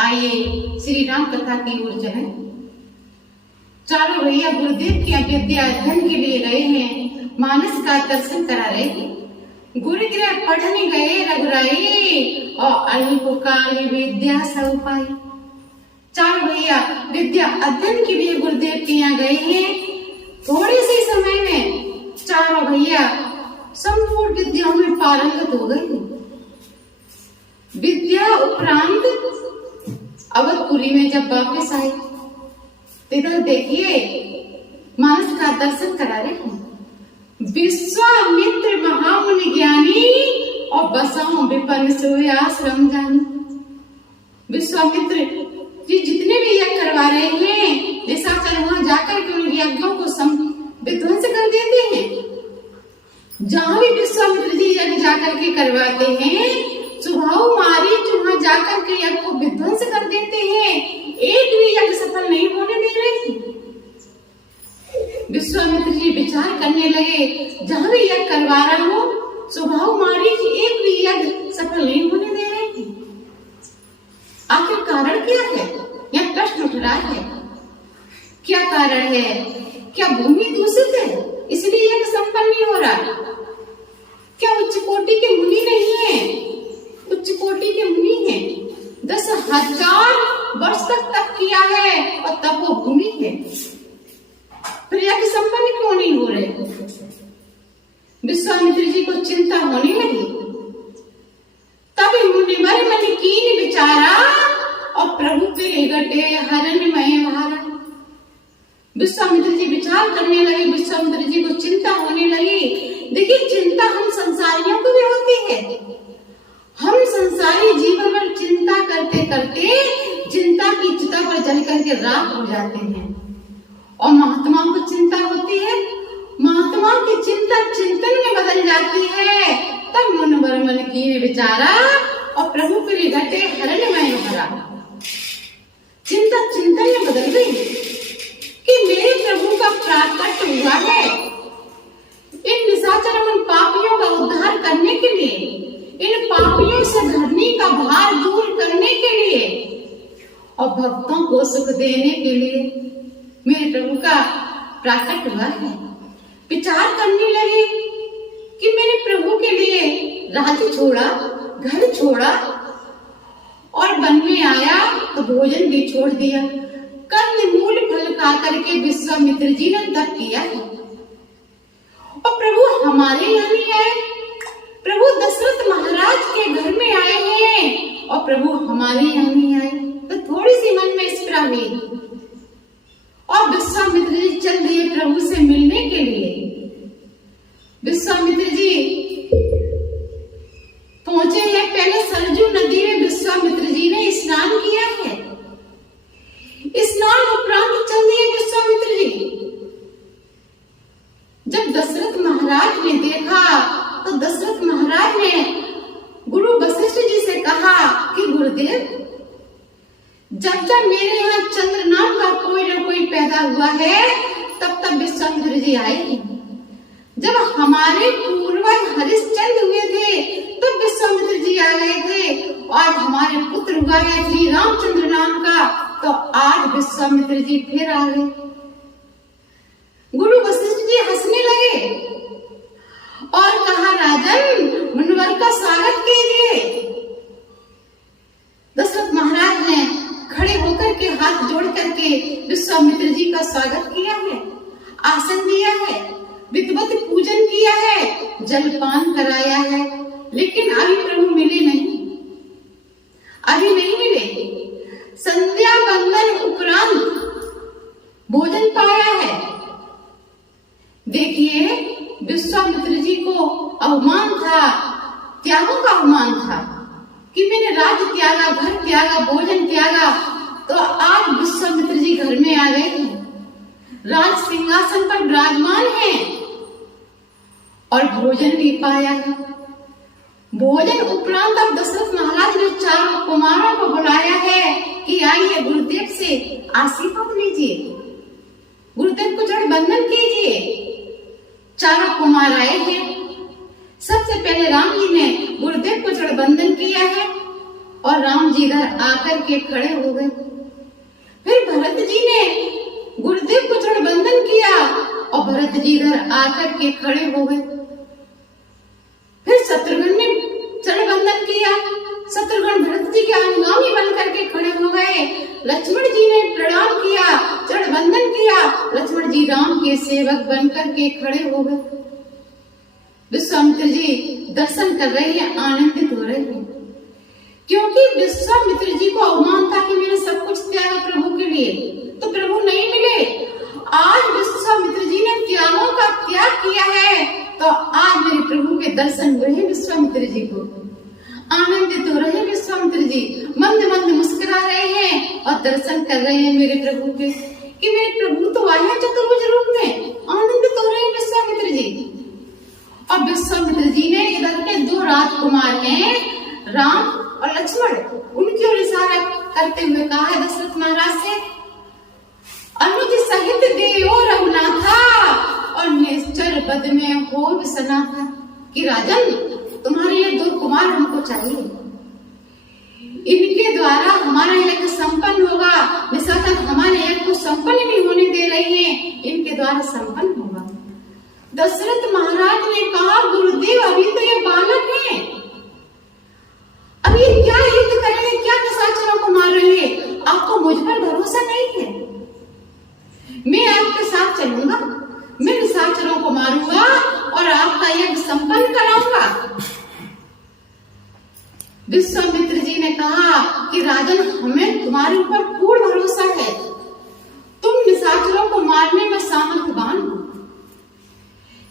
आइए श्री राम कथा की ओर चलें। चारों भैया गुरुदेव की विद्या अध्ययन के लिए गए हैं, मानस का दर्शन करा रहे हैं। गुरुगृह पढ़ने गए रघुराई और अल्प काल विद्या सब पाई। चारों भैया विद्या अध्ययन के लिए गुरुदेव के यहाँ गए हैं। थोड़े से समय में चारों भैया संपूर्ण विद्याओं में पारंगत हो गए। विद्या उपरांत अवधपुरी में जब वापस आए, इधर देखिए मानस का दर्शन करा रहे हैं। विश्वामित्र महामुनि ज्ञानी और बसाओ विपन्न सोए आश्रम जानी। विश्वामित्र जी जितने भी यज्ञ करवा रहे हैं, निशाचर वहां जाकर के उन यज्ञों को विध्वंस कर देते हैं। जहां भी विश्वामित्र जी यज्ञ जाकर के करवाते हैं, सुभाव मारीच वहां जाकर के यज्ञ को विध्वंस कर देते हैं। एक भी यज्ञ सफल नहीं होने दे रहे। विश्वामित्र जी विचार करने लगे, जहां भी यज्ञ करवा रहा हूं, सुभाव मारीच एक भी यज्ञ सफल नहीं होने दे रहे। आखिर कारण क्या है? यह प्रश्न उठ रहा है। क्या कारण है? क्या भूमि दूषित है इसलिए यज्ञ संपन्न नहीं हो रहा? क्या उच्च कोटि के मुनि नहीं है? उच्च कोटि के मुनि हैं, 10,000 वर्ष तक तप किया है और तपोभूमि है, फिर यज्ञ संपन्न क्यों नहीं हो रहे? विश्वामित्र जी को चिंता होने लगी। तभी मुनिवर मन कीन विचारा और प्रभु के घटे हरणमय भारा। विश्वामित्र जी विचार करने लगे, विश्वामित्र जी को चिंता होने लगी। देखिए, चिंता हम संसारियों को भी होती है। हम संसारी जीवन में चिंता करते करते चिंता की चिता पर जल करके राख हो जाते हैं। और महात्माओं को चिंता होती है, महात्माओं की चिंता चिंतन में बदल जाती है। तब मुनिवर मन कीन विचारा और प्रभु के घटे हरणमय भरा। चिंता चिंतन में बदल गई कि मेरे प्रभु का प्राकट हुआ है इन निशाचर मन पापियों का उद्धार करने के लिए, इन पापियों से धरनी का भार दूर करने के लिए और भक्तों को सुख देने के लिए मेरे प्रभु का प्राकट हुआ है। विचार करने लगे कि मेरे प्रभु के लिए राज्य छोड़ा, घर छोड़ा और वन में आया तो भोजन भी छोड़ दिया। कंदमूल फल खा करके विश्वामित्र जी ने तप किया है और प्रभु हमारे यहाँ नहीं आए। प्रभु दशरथ महाराज के घर में आए हैं और प्रभु हमारे यहाँ नहीं आए। तो थोड़ी सी मन में स्पृहा हुई और विश्वामित्र जी चल दिए प्रभु से मिलने के लिए। विश्वामित्र जी पहुंचे हैं, पहले सरजू नदी में विश्वामित्र जी ने स्नान किया है। स्नान उपरांत चल दिए विश्वामित्र जी। जब दशरथ महाराज ने देखा तो दशरथ महाराज ने गुरु वशिष्ठ जी से कहा कि गुरुदेव, जब जब मेरे यहाँ चंद्र नाम का कोई न कोई पैदा हुआ है, तब तब विश्वामित्र जी आए। जब हमारे पूर्वज हरिश्चंद्र हुए थे तब विश्वामित्र जी आ गए थे। आज हमारे पुत्र हुआ है श्री रामचंद्र नाम का, तो आज विश्वामित्र जी फिर आ गए। गुरु वशिष्ठ जी हंसने लगे और कहा, राजन मुनिवर का स्वागत कीजिए। दशरथ महाराज ने खड़े होकर के हाथ जोड़ करके विश्वामित्र जी का स्वागत किया है, आसन दिया है, विधिवत पूजन किया है, जलपान कराया है। लेकिन अभी प्रभु मिले नहीं, अभी नहीं मिले। संध्या बंदन उपरांत भोजन पाया है। देखिए, विश्वामित्र जी को अवमान था, त्यागों का अवमान था कि मैंने राज्य त्यागा, घर त्यागा, भोजन त्यागा। तो आज विश्वामित्र जी घर में आ गए हैं, राज सिंहासन पर विराजमान हैं और भोजन भी पाया है। भोजन उपरांत अब दशरथ महाराज ने चारों कुमारों को बुलाया है कि आइए गुरुदेव से आशीर्वाद लीजिए, गुरुदेव को जड़ बंधन कीजिए। चारों कुमार आए हैं। सबसे पहले राम जी ने गुरुदेव को जड़ बंधन किया है और राम जी इधर आकर के खड़े हो गए। फिर भरत जी ने गुरुदेव को चरण बंदन किया और भरत जी इधर आकर के खड़े हो गए। फिर शत्रुघ्न ने चरण बंदन किया, शत्रुघ्न भरत जी के अनुगामी बन करके खड़े हो गए। लक्ष्मण जी ने प्रणाम किया, चरण बंदन किया, लक्ष्मण जी राम के सेवक बन करके खड़े हो गए। विश्वामित्र जी दर्शन कर रहे हैं, आनंदित हो रहे हैं, क्योंकि विश्वामित्र जी को अभिमान था कि मैंने सब कुछ त्यागा प्रभु के लिए, तो प्रभु नहीं मिले। आज विश्वामित्र जी ने त्यागों का त्याग किया है, तो आज मेरे प्रभु के दर्शन हुए हैं। विश्वामित्र जी को आनंदित हो रहे हैं, विश्वामित्र जी मंद मंद मुस्कुरा रहे हैं और दर्शन कर रहे हैं मेरे प्रभु के, कि मेरे प्रभु तो आए हैं चतुर्भुज रूप में। आनंदित हो रहे हैं विश्वामित्र जी। और विश्वामित्र जी ने इधर के दो राजकुमार हैं, राम और लक्ष्मण, उनकी ओर इशारा करते हुए कहा है दशरथ महाराज से, अनुज सहित देओ रघुनाथा और निश्चर पद में हो विसनाथा, कि राजन तुम्हारे ये दो कुमार हमको चाहिए, इनके द्वारा हमारा यज्ञ संपन्न होगा। निशाचर हमारे यज्ञ को संपन्न नहीं होने दे रहे हैं, इनके द्वारा संपन्न होगा। दशरथ महाराज ने कहा गुरुदेव अभी तो ये बालक हैं, अभी क्या युद्ध करेंगे, क्या निशाचरों को मार रहे हैं, आपको मुझ पर भरोसा नहीं है। मैं आपके साथ चलूंगा, मैं निशाचरों को मारूंगा और आपका यज्ञ संपन्न कराऊंगा। विश्वामित्र जी ने कहा कि राजन हमें तुम्हारे ऊपर पूर्ण भरोसा है, तुम निशाचरों को मारने में सामर्थ्यवान हो,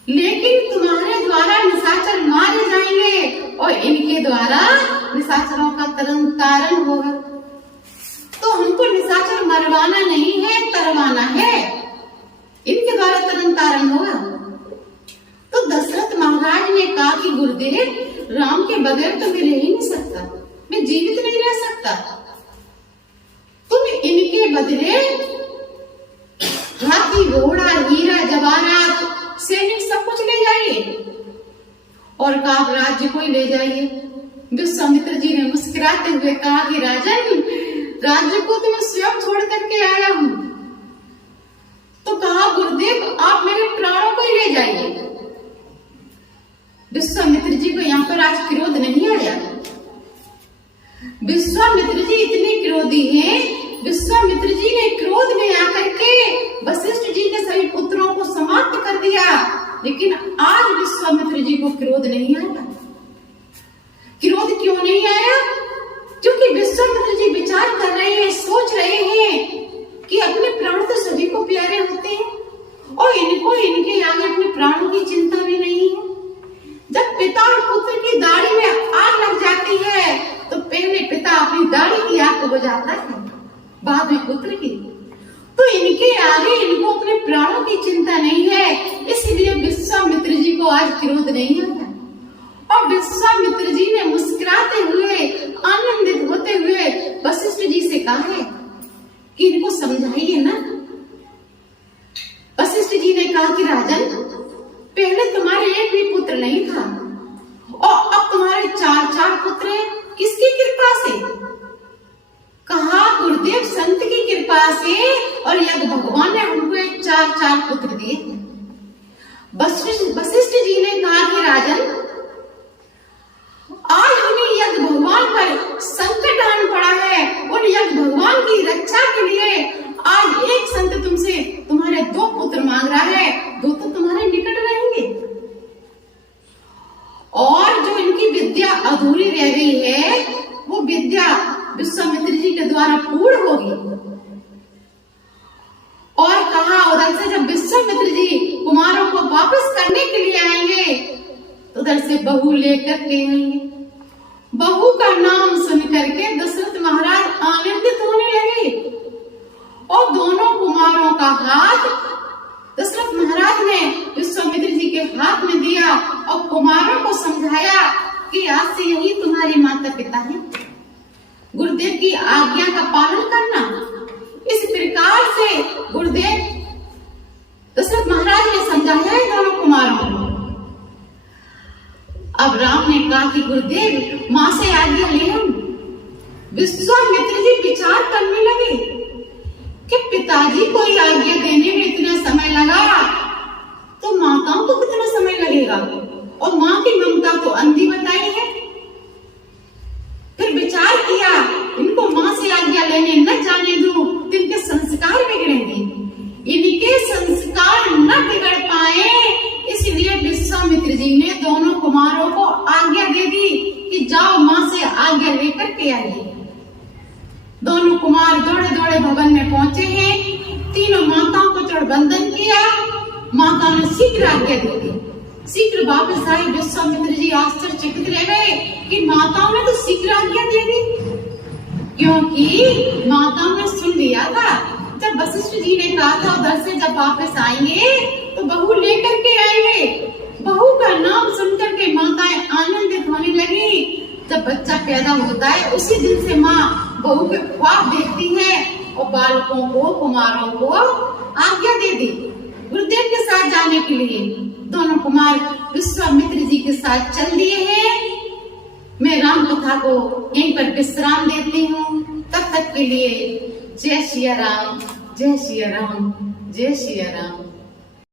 लेकिन तुम्हारे द्वारा निशाचर मारे जाएंगे और इनके द्वारा निशाचरों का तरन तारण होगा। तो हमको निशाचर मरवाना नहीं है, तरवाना है, इनके द्वारा तरन तारण होगा। तो दशरथ महाराज ने कहा कि गुरुदेव राम के बगैर तो मैं रह ही नहीं सकता, मैं जीवित नहीं रह सकता, तुम इनके बदले हाथी घोड़ा हीरा जवाहरात सैनिक सब कुछ ले जाइए और काब राज्य को ही ले जाइए। विश्वामित्र जी ने मुस्कुराते हुए कहा कि राजन राज्य को तो मैं स्वयं छोड़ करके आया हूं। तो कहा गुरुदेव आप मेरे प्राणों को ही ले जाइए। विश्वामित्र जी को यहाँ पर आज क्रोध नहीं आया। विश्वामित्र जी इतने क्रोधी हैं, विश्वामित्र जी ने क्रोध में आकर के वशिष्ठ जी के सभी पुत्रों को समाप्त कर दिया, लेकिन आज विश्वामित्र जी को क्रोध नहीं आया। क्रोध क्यों नहीं आया? क्योंकि विश्वामित्र जी विचार कर रहे हैं, सोच रहे हैं कि अपने प्राण तो सभी को प्यारे होते हैं और इनको इनके आगे अपने प्राणों की चिंता भी नहीं है। जब पिता और पुत्र की दाढ़ी में आग लग जाती है तो पहले पिता अपनी दाढ़ी की आग को बुझाता है, बाद में पुत्र की। तो इनके आगे इनको अपने प्राणों की चिंता नहीं है, इसलिए विश्वामित्र जी को आज क्रोध नहीं आता। और विश्वामित्र जी ने मुस्कुराते हुए आनंदित होते हुए वशिष्ठ जी से कहा है कि इनको समझाइए ना। वशिष्ठ जी ने कहा कि राजन पहले तुम्हारे एक भी पुत्र नहीं था और अब तुम्हारे चार पुत्र हैं, किसकी कृपा से? कहा गुरुदेव संत की कृपा से, और यज्ञ भगवान ने हमको चार पुत्र दिए। वशिष्ठ जी ने कहा कि राजन आज उन्हें यज्ञ भगवान पर संकट आन पड़ा है, उन यज्ञ भगवान की रक्षा के लिए आज एक संत तुमसे तुम्हारे 2 पुत्र मांग रहा है, 2 तो तुम्हारे निकट रहेंगे और जो इनकी विद्या अधूरी रह गई है वो विद्या विश्वामित्र जी के द्वारा पूर्ण होगी। और कहा उधर से जब विश्वामित्र जी कुमारों को वापस करने के लिए आएंगे तो उधर से बहू लेकर के आएंगे। बहू का नाम सुन करके दशरथ महाराज आनंदित होने लगे और दोनों कुमारों का हाथ दशरथ महाराज ने विश्वामित्र जी के हाथ में दिया और कुमारों को समझाया कि आज से यही तुम्हारे माता पिता हैं, गुरुदेव की आज्ञा का पालन करना। इस प्रकार से गुरुदेव दशरथ महाराज ने समझाया है दोनों कुमारों को। अब राम ने कहा कि गुरुदेव मां से आज्ञा ले हम, विश्वामित्र जी विचार करने लगे कि पिताजी को ही आज्ञा देने में इतना समय लगा तो माताओं को कितना समय लगेगा, और माँ की ममता तो अंधी बताई है। फिर विचार किया इनको माँ से आज्ञा लेने न जाने दूं तो इनके संस्कार बिगड़ेंगे, इनके संस्कार न बिगड़ पाए, इसलिए विश्वामित्र जी ने दोनों कुमारों को आज्ञा दे दी कि जाओ माँ से आज्ञा लेकर के आइए। दोनों कुमार दौड़े दौड़े भवन में पहुंचे हैं, तीनों माताओं को चढ़ बंधन किया, माताओं ने शीघ्र आज्ञा दे दी, शीघ्र वापस आए। विश्वामित्र जी आश्चर्यचकित रह गए कि माताओं ने तो शीघ्र आज्ञा दे दी, क्योंकि माताओं ने सुन लिया था जब वशिष्ठ जी ने कहा था उधर से जब वापस आएंगे तो बहू लेकर के आएंगे। बहू का नाम सुनकर के माताएं आनंदित होने लगी। जब बच्चा पैदा होता है उसी दिन से माँ बहू के ख्वाब देखती है और बालकों को कुमारों को आज्ञा दे दी गुरुदेव के साथ जाने के लिए। दोनों कुमार विश्वामित्र जी के साथ चल दिए हैं। मैं राम कथा को यहीं पर विश्राम देती हूँ। तब तक के लिए जय सिया राम, जय सिया राम, जय सिया राम।